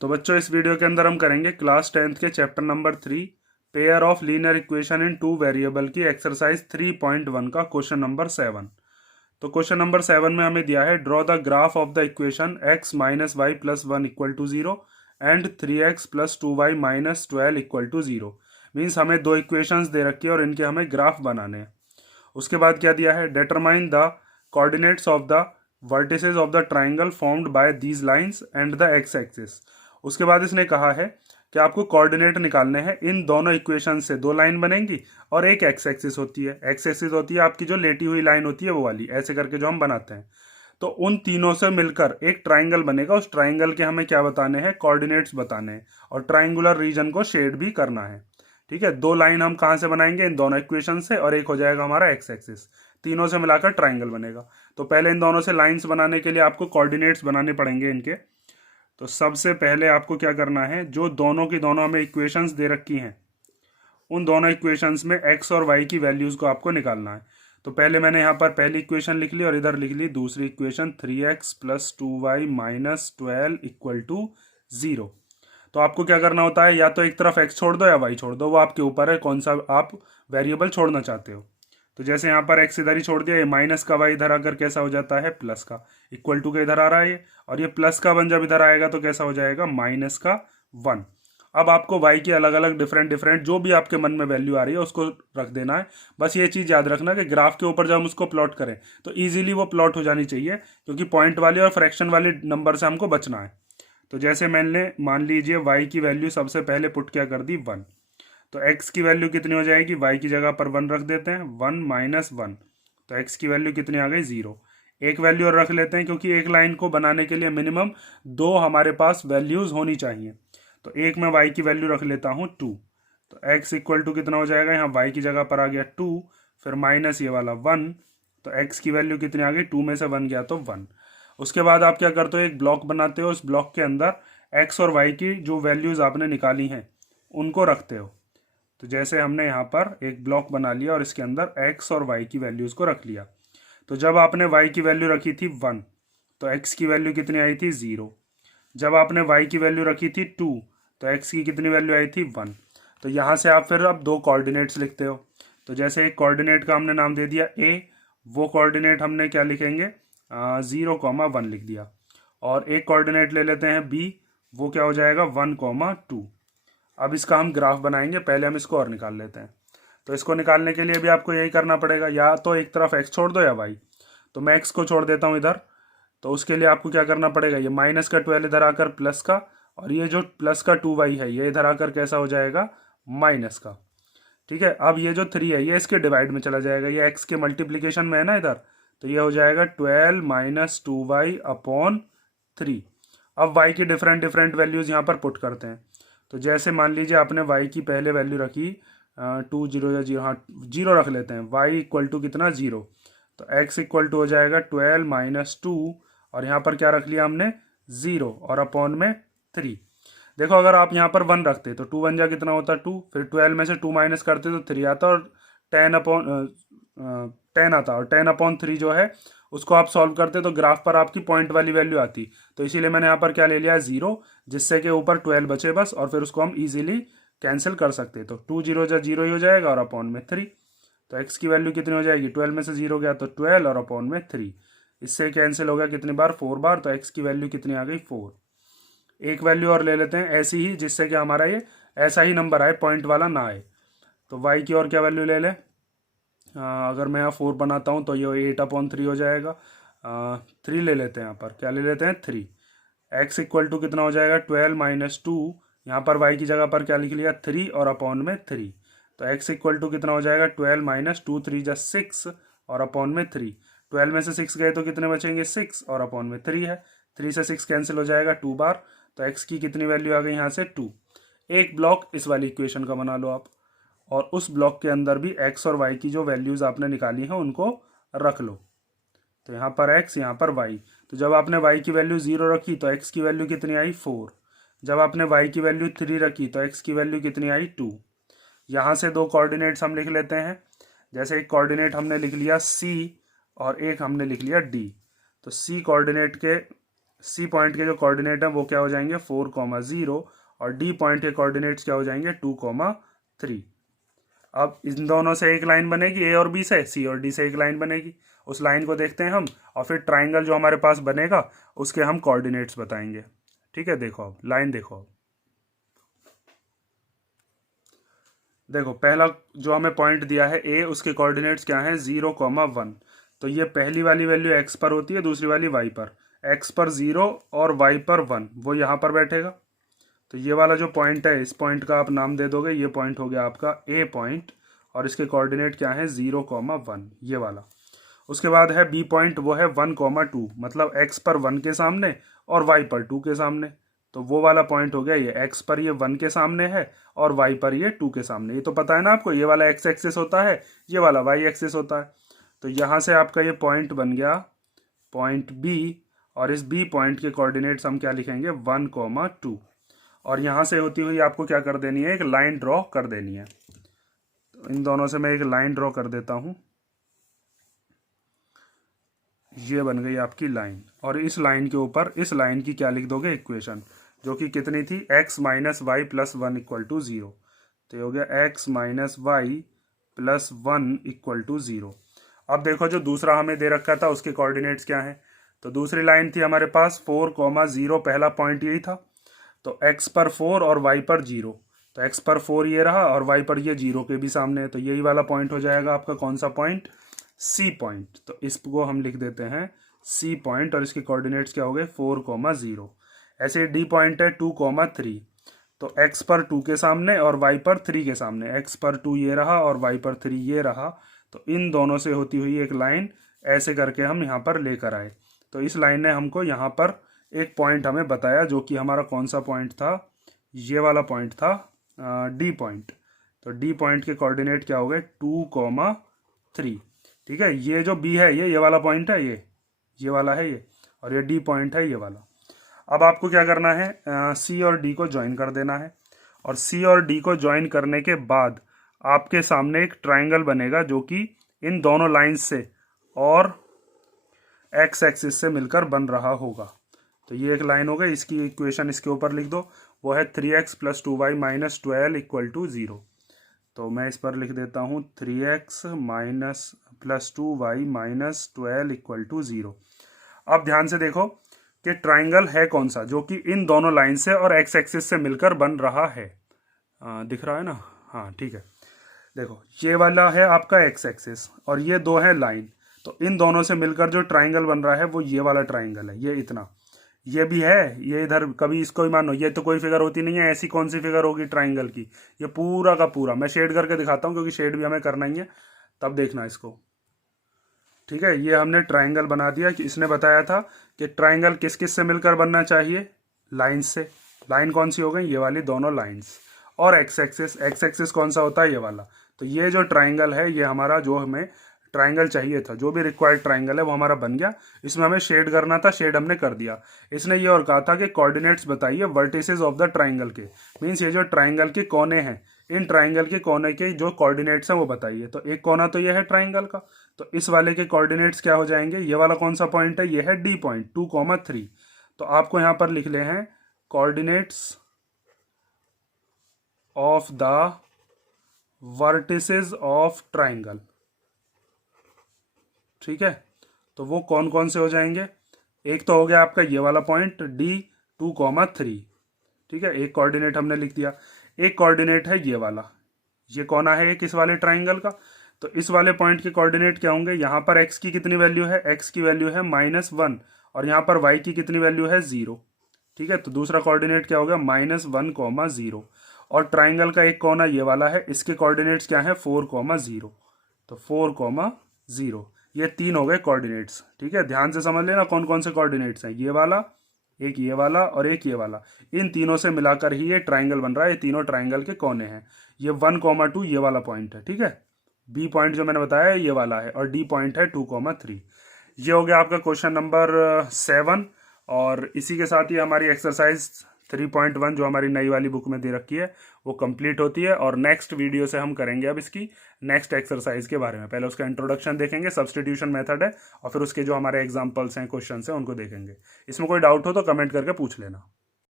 तो बच्चों इस वीडियो के अंदर हम करेंगे क्लास 10th के chapter number 3 pair of linear equation in two variable की एक्सरसाइज 3.1 का क्वेश्चन नंबर 7। तो क्वेश्चन नंबर 7 में हमें दिया है draw the graph of the equation x minus y plus 1 equal to 0 and 3x plus 2y minus 12 equal to 0। Means हमें दो equations दे रखी है और इनके हमें ग्राफ बनाने हैं। उसके बाद क्या दिया है, determine the coordinates of the vertices of the triangle formed by these lines and the x axis. उसके बाद इसने कहा है कि आपको कोऑर्डिनेट निकालने हैं। इन दोनों इक्वेशन से दो लाइन बनेंगी और एक एक्स एक्सिस होती है। एक्स एक्सिस होती है आपकी जो लेटी हुई लाइन होती है वो वाली, ऐसे करके जो हम बनाते हैं। तो उन तीनों से मिलकर एक ट्राइंगल बनेगा। उस ट्राइंगल के हमें क्या बताने हैं, कोऑर्डिनेट्स बताने हैं और ट्राइंगुलर रीजन को शेड भी करना है। ठीक है, दो लाइन हम कहाँ से बनाएंगे, इन दोनों इक्वेशन से, और एक हो जाएगा हमारा एक्स एक्सिस। तीनों से मिलाकर ट्राइंगल बनेगा। तो पहले इन दोनों से लाइंस बनाने के लिए आपको कोऑर्डिनेट्स बनाने पड़ेंगे इनके। तो सबसे पहले आपको क्या करना है, जो दोनों की दोनों हमें इक्वेशंस दे रखी हैं उन दोनों इक्वेशंस में एक्स और वाई की वैल्यूज को आपको निकालना है। तो पहले मैंने यहाँ पर पहली इक्वेशन लिख ली और इधर लिख ली दूसरी equation 3x plus 2y minus 12 equal to 0। तो आपको क्या करना होता है, या तो एक तरफ x छोड़ दो या y छोड़ दो, वो आपके ऊपर है कौन सा आप वेरिएबल छोड़ना चाहते हो। तो जैसे यहाँ पर x इधर ही छोड़ दिया, ये माइनस का y इधर आकर कैसा हो जाता है, प्लस का। इक्वल टू के इधर आ रहा है ये, और ये प्लस का 1 जब इधर आएगा तो कैसा हो जाएगा, माइनस का 1। अब आपको y की अलग अलग डिफरेंट डिफरेंट जो भी आपके मन में वैल्यू आ रही है उसको रख देना है। बस ये चीज़ याद रखना कि ग्राफ के ऊपर जब हम उसको प्लॉट करें तो इजीली वो प्लॉट हो जानी चाहिए, क्योंकि पॉइंट वाले और फ्रैक्शन वाले नंबर से हमको बचना है। तो जैसे मैंने मान लीजिए y की वैल्यू सबसे पहले पुट क्या कर दी, 1। तो x की वैल्यू कितनी हो जाएगी, y की जगह पर 1 रख देते हैं, 1 माइनस 1। तो x की वैल्यू कितनी आ गई, 0। एक वैल्यू और रख लेते हैं, क्योंकि एक लाइन को बनाने के लिए मिनिमम दो हमारे पास वैल्यूज होनी चाहिए। तो एक में y की वैल्यू रख लेता हूँ 2। तो x इक्वल टू कितना हो जाएगा, यहाँ y की जगह पर आ गया 2, फिर माइनस ये वाला 1। तो x की वैल्यू कितनी आ गई, 2 में से 1 गया तो 1। उसके बाद आप क्या करते हो, एक ब्लॉक बनाते हो। उस ब्लॉक के अंदर x और y की जो वैल्यूज आपने निकाली हैं उनको रखते हो। तो जैसे हमने यहाँ पर एक ब्लॉक बना लिया और इसके अंदर x और y की वैल्यूज को रख लिया। तो जब आपने y की वैल्यू रखी थी 1 तो x की वैल्यू कितनी आई थी, 0। जब आपने y की वैल्यू रखी थी 2 तो x की कितनी वैल्यू आई थी, 1। तो यहाँ से आप फिर अब दो कोऑर्डिनेट्स लिखते हो। तो जैसे एक कोऑर्डिनेट का हमने नाम दे दिया a, वो कोऑर्डिनेट हमने क्या लिखेंगे, 0,1 लिख दिया। और एक कोऑर्डिनेट ले लेते हैं b, वो क्या हो जाएगा, 1,2। अब इसका हम ग्राफ बनाएंगे। पहले हम इसको और निकाल लेते हैं। तो इसको निकालने के लिए भी आपको यही करना पड़ेगा, या तो एक तरफ x छोड़ दो या y। तो मैं x को छोड़ देता हूँ इधर। तो उसके लिए आपको क्या करना पड़ेगा, ये माइनस का 12 इधर आकर प्लस का, और ये जो प्लस का 2y है ये इधर आकर कैसा हो जाएगा, माइनस का। ठीक है, अब ये जो 3 है ये इसके डिवाइड में चला जाएगा, ये x के मल्टीप्लीकेशन में है ना इधर। तो ये हो जाएगा 12 माइनस 2y अपॉन 3। अब y की डिफरेंट डिफरेंट वैल्यूज यहाँ पर पुट करते हैं। तो जैसे मान लीजिए आपने y की पहले वैल्यू रखी 2 0 या 0, हाँ 0 रख लेते हैं। y इक्वल टू कितना, 0। तो x इक्वल टू हो जाएगा 12 माइनस 2, और यहाँ पर क्या रख लिया हमने, 0, और अपॉन में 3। देखो अगर आप यहाँ पर 1 रखते तो 2 1 जा कितना होता, 2, फिर 12 में से 2 माइनस करते तो 3 आता, और 10 आता, और 10/3 जो है उसको आप सॉल्व करते तो ग्राफ पर आपकी पॉइंट वाली वैल्यू आती। तो इसीलिए मैंने यहाँ पर क्या ले लिया, 0, जिससे कि ऊपर 12 बचे बस, और फिर उसको हम इजीली कैंसिल कर सकते। तो 2 0 जा 0 ही हो जाएगा, और अपॉन में 3। तो x की वैल्यू कितनी हो जाएगी, 12 में से 0 गया तो 12, और अपॉन में 3। इससे कैंसिल हो गया कितनी बार, 4 बार। तो x की वैल्यू कितनी आ गई, 4। एक वैल्यू और ले लेते हैं ऐसी ही, जिससे कि हमारा ये ऐसा ही नंबर आए, पॉइंट वाला ना आए। तो y की और क्या वैल्यू ले लें, अगर मैं यहाँ 4 बनाता हूँ तो ये 8/3 हो जाएगा। 3 ले लेते हैं, यहाँ पर क्या ले लेते हैं, 3। x इक्वल टू कितना हो जाएगा, 12 माइनस 2। यहाँ पर y की जगह पर क्या लिख लिया, 3, और अपॉन में 3। तो x इक्वल टू कितना हो जाएगा, 12 माइनस 2 3 जा 6, और अपॉन में 3। 12 में से 6 गए तो कितने बचेंगे, 6, और अपॉन में 3 है। 3 से 6 कैंसिल हो जाएगा 2 बार। तो x की कितनी वैल्यू आ गई यहाँ से, 2। एक ब्लॉक इस वाली इक्वेशन का बना लो आप, और उस ब्लॉक के अंदर भी x और y की जो वैल्यूज आपने निकाली हैं उनको रख लो। तो यहाँ पर x, यहाँ पर y। तो जब आपने y की वैल्यू 0 रखी तो x की वैल्यू कितनी आई, 4। जब आपने y की वैल्यू 3 रखी तो x की वैल्यू कितनी आई, 2। यहाँ से दो कोऑर्डिनेट्स हम लिख लेते हैं। जैसे एक कोऑर्डिनेट हमने लिख लिया c, और एक हमने लिख लिया d। तो c कोऑर्डिनेट के सी पॉइंट के जो कोऑर्डिनेट हैं वो क्या हो जाएंगे 4,0 और डी पॉइंट के कोऑर्डिनेट्स क्या हो जाएंगे 2,3। अब इन दोनों से एक लाइन बनेगी, ए और बी से, सी और डी से एक लाइन बनेगी, उस लाइन को देखते हैं हम, और फिर ट्राइंगल जो हमारे पास बनेगा उसके हम कोऑर्डिनेट्स बताएंगे। ठीक है, देखो अब लाइन देखो, अब देखो पहला जो हमें पॉइंट दिया है ए, उसके कोऑर्डिनेट्स क्या हैं 0,1। तो ये पहली वाली वैल्यू एक्स पर होती है, दूसरी वाली वाई पर। एक्स पर 0 और वाई पर 1, वो यहाँ पर बैठेगा। तो ये वाला जो पॉइंट है, इस पॉइंट का आप नाम दे दोगे, ये पॉइंट हो गया आपका ए पॉइंट, और इसके कोऑर्डिनेट क्या है 0,1, ये वाला। उसके बाद है बी पॉइंट, वो है 1,2, मतलब एक्स पर 1 के सामने और वाई पर 2 के सामने। तो वो वाला पॉइंट हो गया ये, एक्स पर ये 1 के सामने है और वाई पर ये 2 के सामने। ये तो पता है ना आपको, ये वाला एक्स एक्सिस होता है, ये वाला वाई एक्सिस होता है। तो यहाँ से आपका ये पॉइंट बन गया पॉइंट बी, और इस बी पॉइंट के कोऑर्डिनेट्स हम क्या लिखेंगे 1,2, और यहाँ से होती हुई आपको क्या कर देनी है, एक लाइन ड्रॉ कर देनी है। तो इन दोनों से मैं एक लाइन ड्रॉ कर देता हूँ, ये बन गई आपकी लाइन। और इस लाइन के ऊपर इस लाइन की क्या लिख दोगे इक्वेशन, जो कि कितनी थी x minus y plus 1 equal to 0। तो ये हो गया x minus y plus 1 equal to 0। अब देखो जो दूसरा हमें दे रखा था उसके कोऑर्डिनेट्स क्या हैं। तो दूसरी लाइन थी हमारे पास 4,0, पहला पॉइंट यही था। तो x पर 4 और y पर 0। तो x पर 4 ये रहा और y पर ये 0 के भी सामने है, तो यही वाला पॉइंट हो जाएगा आपका कौन सा पॉइंट, सी पॉइंट। तो इसको हम लिख देते हैं सी पॉइंट, और इसके कोऑर्डिनेट्स क्या हो गए 4,0। ऐसे डी पॉइंट है 2,3। तो x पर 2 के सामने और y पर 3 के सामने, x पर 2 ये रहा और y पर 3 ये रहा। तो इन दोनों से होती हुई एक लाइन ऐसे करके हम यहाँ पर लेकर आए। तो इस लाइन ने हमको यहाँ पर एक पॉइंट हमें बताया, जो कि हमारा कौन सा पॉइंट था, ये वाला पॉइंट था डी पॉइंट। तो डी पॉइंट के कोऑर्डिनेट क्या हो गए 2,3। ठीक है, ये जो बी है ये वाला पॉइंट है, ये वाला है ये, और ये डी पॉइंट है ये वाला। अब आपको क्या करना है, सी और डी को ज्वाइन कर देना है, और सी और डी को ज्वाइन करने के बाद आपके सामने एक ट्राइंगल बनेगा, जो कि इन दोनों लाइंस से और एक्स एक्सिस से मिलकर बन रहा होगा। तो ये एक लाइन हो गई, इसकी इक्वेशन इसके ऊपर लिख दो, वो है 3x plus 2y minus 12 equal to 0। तो मैं इस पर लिख देता हूँ 3x minus plus 2y minus 12 equal to 0। अब ध्यान से देखो कि ट्राइंगल है कौन सा, जो कि इन दोनों लाइन से और एक्स एक्सिस से मिलकर बन रहा है। दिख रहा है ना, हाँ ठीक है। देखो ये वाला है आपका एक्स एक्सिस और ये दो है लाइन। तो इन दोनों से मिलकर जो ट्राइंगल बन रहा है वो ये वाला ट्राइंगल है, ये इतना, ये भी है, ये इधर कभी इसको ही मानो, ये तो कोई फिगर होती नहीं है, ऐसी कौन सी फिगर होगी ट्राइंगल की, ये पूरा का पूरा। मैं शेड करके दिखाता हूँ क्योंकि शेड भी हमें करना ही है, तब देखना इसको। ठीक है, ये हमने ट्राइंगल बना दिया कि इसने बताया था कि ट्राइंगल किस किस से मिलकर बनना चाहिए, लाइंस से। लाइन कौन सी हो गई, ये वाली दोनों लाइंस। और एक्स एक्सिस कौन सा होता है, ये वाला। तो ये जो ट्राइंगल है ये हमारा, जो हमें ट्राइंगल चाहिए था, जो भी रिक्वायर्ड ट्राइंगल है वो हमारा बन गया। इसमें हमें शेड करना था, शेड हमने कर दिया। इसने ये और कहा था कि कोऑर्डिनेट्स बताइए वर्टिसेस ऑफ द ट्राइंगल के, मीन्स ये जो ट्राइंगल के कोने हैं, इन ट्राइंगल के कोने के जो कोऑर्डिनेट्स हैं वो बताइए। तो एक कोना तो ये है ट्राइंगल का, तो इस वाले के कोऑर्डिनेट्स क्या हो जाएंगे, ये वाला कौन सा पॉइंट है, ये है डी पॉइंट 2,3। तो आपको यहां पर लिख ले हैं coordinates of the vertices of triangle. ठीक है, तो वो कौन कौन से हो जाएंगे, एक तो हो गया आपका ये वाला पॉइंट डी 2,3। ठीक है, एक कोऑर्डिनेट हमने लिख दिया। एक कोऑर्डिनेट है ये वाला, ये कोना है एक इस वाले ट्राइंगल का। तो इस वाले पॉइंट के कोऑर्डिनेट क्या होंगे, यहाँ पर x की कितनी वैल्यू है, x की वैल्यू है -1, और यहाँ पर y की कितनी वैल्यू है 0। ठीक है, तो दूसरा कोऑर्डिनेट क्या हो गया -1,0। और ट्राइंगल का एक कोना ये वाला है, इसके कोऑर्डिनेट्स क्या है 4,0। तो 4,0, ये तीन हो गए कोऑर्डिनेट्स। ठीक है, ध्यान से समझ लेना कौन कौन से कोऑर्डिनेट्स हैं, ये वाला, एक ये वाला और एक ये वाला। इन तीनों से मिलाकर ही ये ट्राइंगल बन रहा है, ये तीनों ट्राइंगल के कोने हैं। ये 1,2 ये वाला पॉइंट है। ठीक है, बी पॉइंट जो मैंने बताया ये वाला है, और डी पॉइंट है 2,3। ये हो गया आपका क्वेश्चन नंबर 7, और इसी के साथ ही हमारी एक्सरसाइज 3.1 जो हमारी नई वाली बुक में दे रखी है वो कंप्लीट होती है। और नेक्स्ट वीडियो से हम करेंगे अब इसकी नेक्स्ट एक्सरसाइज के बारे में। पहले उसका इंट्रोडक्शन देखेंगे, सब्सटीट्यूशन मेथड है, और फिर उसके जो हमारे एग्जाम्पल्स हैं, क्वेश्चन हैं, उनको देखेंगे। इसमें कोई डाउट हो तो कमेंट करके पूछ लेना।